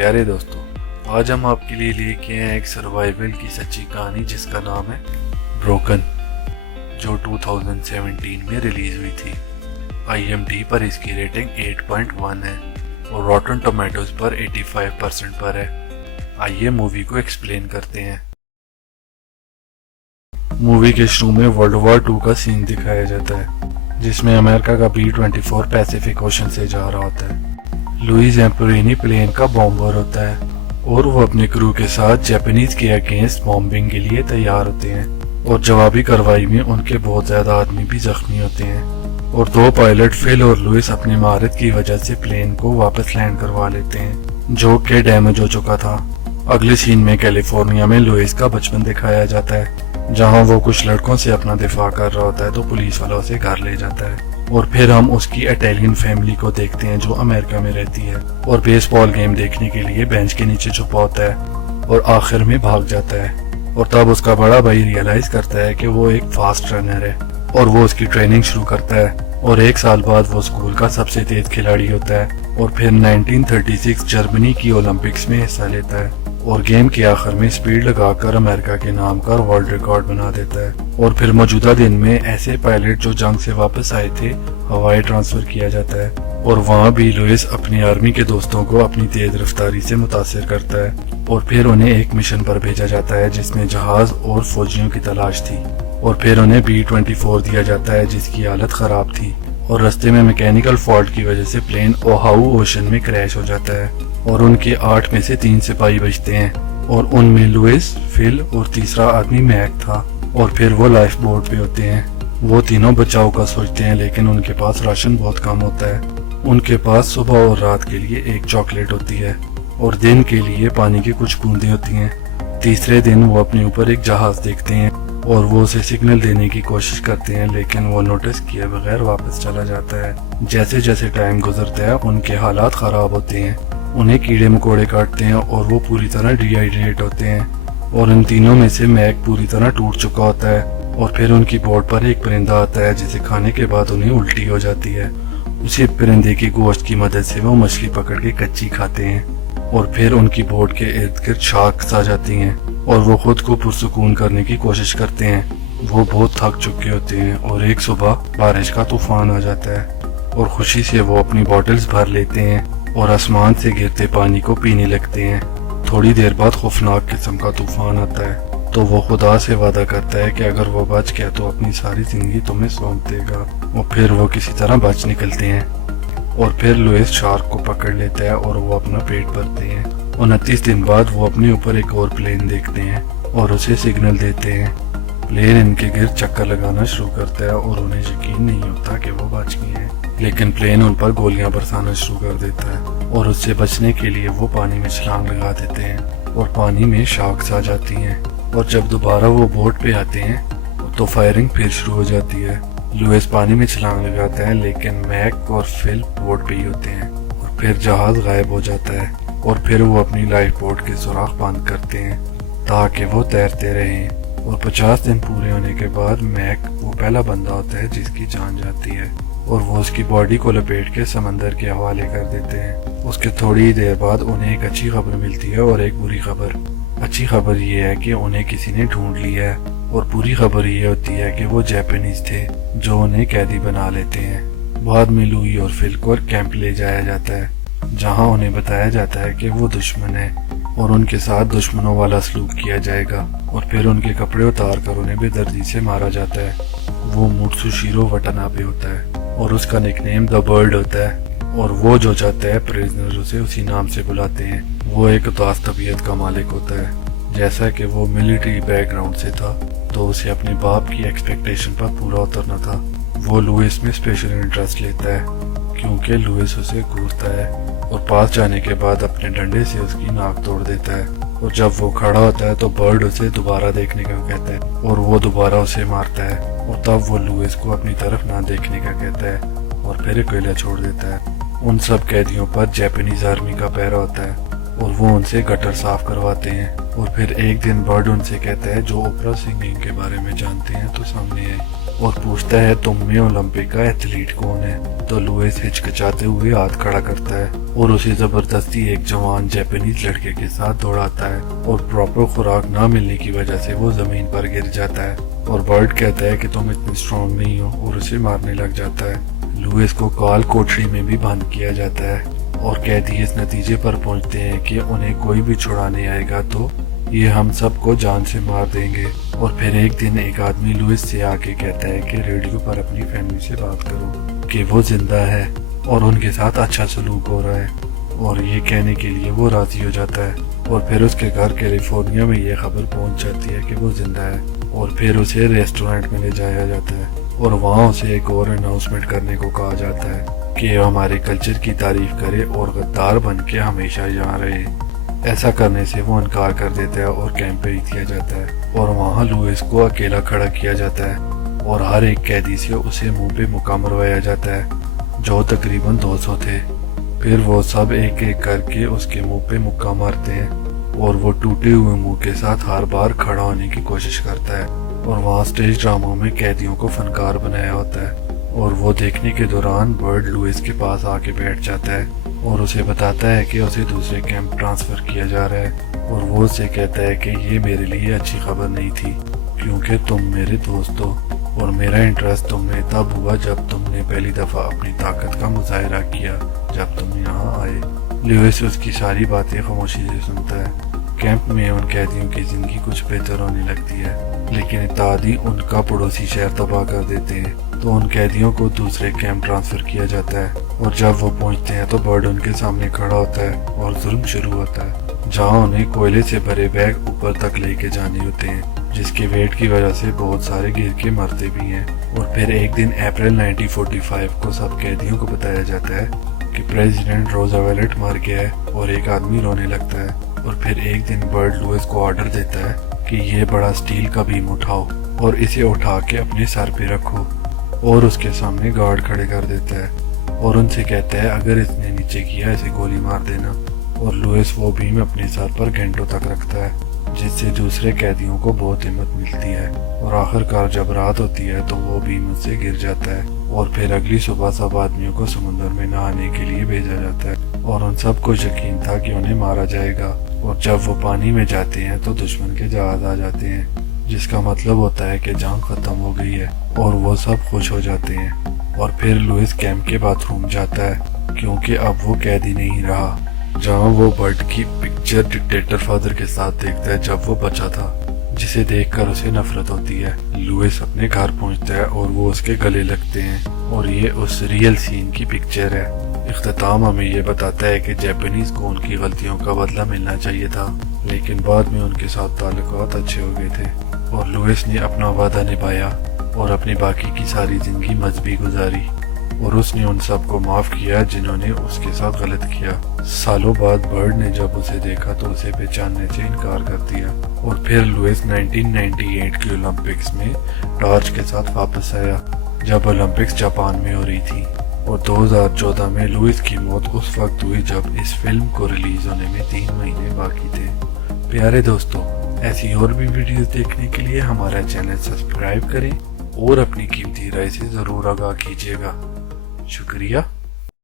پیارے دوستوں، آج ہم آپ کے لیے لے کے ہیں ایک سروائیول کی سچی کہانی جس کا نام ہے بروکن، جو 2017 میں ریلیز ہوئی تھی۔ IMDb پر اس کی ریٹنگ 8.1 ہے اور روٹن ٹومیٹوز پر 85% پر ہے۔ آئیے مووی کو ایکسپلین کرتے ہیں۔ مووی کے شروع میں ورلڈ وار 2 کا سین دکھایا جاتا ہے، جس میں امریکہ کا B-24 پیسیفک اوشن سے جا رہا ہوتا ہے۔ لوئس ایمپرینی پلین کا بامبر ہوتا ہے اور وہ اپنے کرو کے ساتھ جاپانیز کے اگینسٹ بامبنگ کے لیے تیار ہوتے ہیں، اور جوابی کارروائی میں ان کے بہت زیادہ آدمی بھی زخمی ہوتے ہیں، اور 2 پائلٹ فل اور لوئس اپنی مہارت کی وجہ سے پلین کو واپس لینڈ کروا لیتے ہیں جو کہ ڈیمیج ہو چکا تھا۔ اگلے سین میں کیلیفورنیا میں لوئس کا بچپن دکھایا جاتا ہے، جہاں وہ کچھ لڑکوں سے اپنا دفاع کر رہا ہوتا ہے تو پولیس والوں سے گھر لے جاتا ہے، اور پھر ہم اس کی اٹیلین فیملی کو دیکھتے ہیں جو امریکہ میں رہتی ہے اور بیس بال گیم دیکھنے کے لیے بینچ کے نیچے چھپا ہوتا ہے اور آخر میں بھاگ جاتا ہے، اور تب اس کا بڑا بھائی ریئلائز کرتا ہے کہ وہ ایک فاسٹ رنر ہے اور وہ اس کی ٹریننگ شروع کرتا ہے، اور 1 سال بعد وہ اسکول کا سب سے تیز کھلاڑی ہوتا ہے، اور پھر 1936 جرمنی کی اولمپکس میں حصہ لیتا ہے اور گیم کے آخر میں سپیڈ لگا کر امریکہ کے نام کا ورلڈ ریکارڈ بنا دیتا ہے۔ اور پھر موجودہ دن میں ایسے پائلٹ جو جنگ سے واپس آئے تھے ہوائی ٹرانسفر کیا جاتا ہے، اور وہاں بھی لوئس اپنی آرمی کے دوستوں کو اپنی تیز رفتاری سے متاثر کرتا ہے، اور پھر انہیں ایک مشن پر بھیجا جاتا ہے جس میں جہاز اور فوجیوں کی تلاش تھی، اور پھر انہیں B-24 دیا جاتا ہے جس کی حالت خراب تھی، اور رستے میں میکینیکل فالٹ کی وجہ سے پلین اوہاؤ اوشن میں کریش ہو جاتا ہے، اور ان کے 8 میں سے 3 سپاہی بچتے ہیں، اور ان میں لوئس، فل اور تیسرا آدمی میک تھا، اور پھر وہ لائف بورڈ پہ ہوتے ہیں۔ وہ تینوں بچاؤ کا سوچتے ہیں لیکن ان کے پاس راشن بہت کم ہوتا ہے۔ ان کے پاس صبح اور رات کے لیے ایک چاکلیٹ ہوتی ہے اور دن کے لیے پانی کی کچھ بوندیں ہوتی ہیں۔ تیسرے دن وہ اپنے اوپر ایک جہاز دیکھتے ہیں اور وہ اسے سگنل دینے کی کوشش کرتے ہیں لیکن وہ نوٹس کیے بغیر واپس چلا جاتا ہے۔ جیسے جیسے ٹائم گزرتا ہے ان کے حالات خراب ہوتے ہیں، انہیں کیڑے مکوڑے کاٹتے ہیں اور وہ پوری طرح ڈی ہائیڈریٹ ہوتے ہیں، اور ان تینوں میں سے میک پوری طرح ٹوٹ چکا ہوتا ہے، اور پھر ان کی بورڈ پر ایک پرندہ آتا ہے جسے کھانے کے بعد انہیں الٹی ہو جاتی ہے۔ اسی پرندے کی گوشت کی مدد سے وہ مچھلی پکڑ کے کچی کھاتے ہیں، اور پھر ان کی بورڈ کے ارد گرد شارکس آ جاتی ہیں اور وہ خود کو پرسکون کرنے کی کوشش کرتے ہیں۔ وہ بہت تھک چکے ہوتے ہیں اور ایک صبح بارش کا طوفان آ جاتا ہے، اور خوشی سے وہ اپنی بوٹلز بھر لیتے ہیں اور آسمان سے گرتے پانی کو پینے لگتے ہیں۔ تھوڑی دیر بعد خوفناک قسم کا طوفان آتا ہے تو وہ خدا سے وعدہ کرتا ہے کہ اگر وہ بچ گیا تو اپنی ساری زندگی تمہیں سونپ دے گا، اور پھر وہ کسی طرح بچ نکلتے ہیں، اور پھر لوئس شارک کو پکڑ لیتا ہے اور وہ اپنا پیٹ بھرتے ہیں۔ 29 دن بعد وہ اپنے اوپر ایک اور پلین دیکھتے ہیں اور اسے سگنل دیتے ہیں۔ پلین ان کے گرد چکر لگانا شروع کرتا ہے اور انہیں یقین نہیں ہوتا کہ وہ بچ گئے ہیں، لیکن پلین ان پر گولیاں برسانا شروع کر دیتا ہے، اور اس سے بچنے کے لیے وہ پانی میں چھلانگ لگا دیتے ہیں اور پانی میں شارکس آ جاتی ہیں، اور جب دوبارہ وہ بوٹ پہ آتے ہیں تو فائرنگ پھر شروع ہو جاتی ہے۔ لوئس پانی میں چھلانگ لگاتا ہے لیکن میک اور فل بوٹ پہ ہی ہوتے ہیں، اور پھر جہاز غائب ہو جاتا ہے، اور پھر وہ اپنی لائف بوٹ کے سوراخ بند کرتے ہیں تاکہ وہ تیرتے رہیں، اور 50 دن پورے ہونے کے بعد میک وہ پہلا بندہ ہوتا ہے جس کی جان جاتی ہے، اور وہ اس کی باڈی کو لپیٹ کے سمندر کے حوالے کر دیتے ہیں۔ اس کے تھوڑی دیر بعد انہیں ایک اچھی خبر ملتی ہے اور ایک بری خبر۔ اچھی خبر یہ ہے کہ انہیں کسی نے ڈھونڈ لیا ہے، اور بری خبر یہ ہوتی ہے کہ وہ جاپانیز تھے جو انہیں قیدی بنا لیتے ہیں۔ بعد میں لوئی اور فل کو کیمپ لے جایا جاتا ہے جہاں انہیں بتایا جاتا ہے کہ وہ دشمن ہے اور ان کے ساتھ دشمنوں والا سلوک کیا جائے گا، اور پھر ان کے کپڑے اتار کر انہیں بے دردی سے مارا جاتا ہے۔ وہ متسوشیرو وٹانابے ہوتا ہے اور اس کا نک نیم دا برڈ ہوتا ہے، اور وہ جو چاہتا ہے پریزنر اسے اسی نام سے بلاتے ہیں۔ وہ ایک اداس طبیعت کا مالک ہوتا ہے، جیسا کہ وہ ملٹری بیک گراؤنڈ سے تھا تو اسے اپنے باپ کی ایکسپیکٹیشن پر پورا اترنا تھا۔ وہ لوئس میں اسپیشل انٹرسٹ لیتا ہے کیونکہ لوئس اسے گھورتا ہے اور پاس جانے کے بعد اپنے ڈنڈے سے اس کی ناک توڑ دیتا ہے، اور جب وہ کھڑا ہوتا ہے تو برڈ اسے دوبارہ دیکھنے کا کہتا ہے اور وہ دوبارہ اسے مارتا ہے، اور تب وہ لوئس کو اپنی طرف نہ دیکھنے کا کہتا ہے اور پھر اکیلا چھوڑ دیتا ہے۔ ان سب قیدیوں پر جاپانیز آرمی کا پہرا ہوتا ہے اور وہ ان سے گٹر صاف کرواتے ہیں، اور پھر ایک دن برڈ ان سے کہتا ہے جو اوپرا سنگنگ کے بارے میں جانتے ہیں تو سامنے آئے، اور پوچھتا ہے تم میں اولمپک کا ایتھلیٹ کون ہے، تو لوئس ہچکچاتے ہوئے ہاتھ کھڑا کرتا ہے اور اسے زبردستی ایک جوان جاپانیز لڑکے کے ساتھ دوڑاتا ہے اور پراپر خوراک نہ ملنے کی وجہ سے وہ زمین پر گر جاتا ہے اور برڈ کہتا ہے کہ تم اتنے اسٹرانگ نہیں ہو اور اسے مارنے لگ جاتا ہے۔ لوئس کو کال کوٹری میں بھی بند کیا جاتا ہے اور قیدی اس نتیجے پر پہنچتے ہیں کہ انہیں کوئی بھی چھڑانے آئے گا تو یہ ہم سب کو جان سے مار دیں گے۔ اور پھر ایک دن ایک آدمی لوئس سے آ کے کہتا ہے کہ ریڈیو پر اپنی فیملی سے بات کرو کہ وہ زندہ ہے اور ان کے ساتھ اچھا سلوک ہو رہا ہے، اور یہ کہنے کے لیے وہ راضی ہو جاتا ہے۔ اور پھر اس کے گھر کیلیفورنیا میں یہ خبر پہنچ جاتی ہے کہ وہ زندہ ہے، اور پھر اسے ریسٹورنٹ میں لے جایا جاتا ہے اور وہاں اسے ایک اور اناؤنسمنٹ کرنے کو کہا جاتا ہے کہ ہمارے کلچر کی تعریف کرے اور غدار بن کے ہمیشہ یہاں رہے۔ ایسا کرنے سے وہ انکار کر دیتا ہے اور کیمپ بھیج دیا جاتا ہے، اور وہاں لوئس کو اکیلا کھڑا کیا جاتا ہے اور ہر ایک قیدی سے اسے منہ پہ مکہ مروایا جاتا ہے جو تقریباً 200 تھے۔ پھر وہ سب ایک ایک کر کے اس کے منہ پہ مکہ مارتے ہیں اور وہ ٹوٹے ہوئے منہ کے ساتھ ہر بار کھڑا ہونے کی کوشش کرتا ہے۔ اور وہاں سٹیج ڈراموں میں قیدیوں کو فنکار بنایا ہوتا ہے، اور وہ دیکھنے کے دوران برڈ لوئس کے پاس آ کے بیٹھ جاتا ہے اور اسے بتاتا ہے کہ اسے دوسرے کیمپ ٹرانسفر کیا جا رہا ہے، اور وہ اسے کہتا ہے کہ یہ میرے لیے اچھی خبر نہیں تھی کیونکہ تم میرے دوست ہو، اور میرا انٹرسٹ تم میں تب ہوا جب تم نے پہلی دفعہ اپنی طاقت کا مظاہرہ کیا جب تم یہاں آئے۔ لوئس اس کی ساری باتیں خاموشی سے سنتا ہے۔ کیمپ میں ان قیدیوں کی زندگی کچھ بہتر ہونے لگتی ہے، لیکن اتحادی ان کا پڑوسی شہر تباہ کر دیتے ہیں، تو ان قیدیوں کو دوسرے کیمپ ٹرانسفر کیا جاتا ہے، اور جب وہ پہنچتے ہیں تو برڈ ان کے سامنے کھڑا ہوتا ہے اور ظلم شروع ہوتا ہے، جہاں انہیں کوئلے سے بھرے بیگ اوپر تک لے کے جانے ہوتے ہیں جس کے ویٹ کی وجہ سے بہت سارے گر کے مرتے بھی ہیں۔ اور پھر ایک دن اپریل 1945 کو سب قیدیوں کو بتایا جاتا ہے کہ پریزیڈنٹ روزویلٹ مر گیا ہے، اور ایک آدمی رونے لگتا ہے۔ اور پھر ایک دن برڈ لوئس کو آرڈر دیتا ہے کہ یہ بڑا اسٹیل کا بیم اٹھاؤ اور اسے اٹھا کے اپنے سر پہ رکھو، اور اس کے سامنے گارڈ کھڑے کر دیتا ہے اور ان سے کہتا ہے اگر اس نے نیچے کیا اسے گولی مار دینا۔ اور لوئس وہ بیم اپنے سر پر گھنٹوں تک رکھتا ہے جس سے دوسرے قیدیوں کو بہت ہمت ملتی ہے، اور آخر کار جب رات ہوتی ہے تو وہ بیم اس سے گر جاتا ہے، اور پھر اگلی صبح سب آدمیوں کو سمندر میں نہانے کے لیے بھیجا جاتا ہے، اور ان سب کو یقین تھا کہ انہیں مارا جائے گا۔ اور جب وہ پانی میں جاتے ہیں تو دشمن کے جہاز آ جاتے ہیں، جس کا مطلب ہوتا ہے کہ جنگ ختم ہو گئی ہے، اور وہ سب خوش ہو جاتے ہیں۔ اور پھر لوئس کیمپ کے باتھ روم جاتا ہے کیونکہ اب وہ قیدی نہیں رہا، جہاں وہ برڈ کی پکچر ڈکٹیٹر فادر کے ساتھ دیکھتا ہے جب وہ بچہ تھا، جسے دیکھ کر اسے نفرت ہوتی ہے۔ لوئس اپنے گھر پہنچتا ہے اور وہ اس کے گلے لگتے ہیں، اور یہ اس ریئل سین کی پکچر ہے۔ اختتام ہمیں یہ بتاتا ہے کہ جاپانیز کو ان کی غلطیوں کا بدلہ ملنا چاہیے تھا، لیکن بعد میں ان کے ساتھ تعلقات اچھے ہو گئے تھے، اور لوئس نے اپنا وعدہ نبھایا اور اپنی باقی کی ساری زندگی مذہبی گزاری، اور اس نے ان سب کو معاف کیا جنہوں نے اس کے ساتھ غلط کیا۔ سالوں بعد برڈ نے جب اسے دیکھا تو اسے پہچاننے سے انکار کر دیا، اور پھر لوئس 1998 کے اولمپکس میں ٹارچ کے ساتھ واپس آیا جب اولمپکس جاپان میں ہو رہی تھی، اور 2014 میں لوئس کی موت اس وقت ہوئی جب اس فلم کو ریلیز ہونے میں 3 مہینے باقی تھے۔ پیارے دوستو، ایسی اور بھی ویڈیوز دیکھنے کے لیے ہمارا چینل سبسکرائب کریں اور اپنی قیمتی رائے سے ضرور آگاہ کیجیے گا۔ شکریہ۔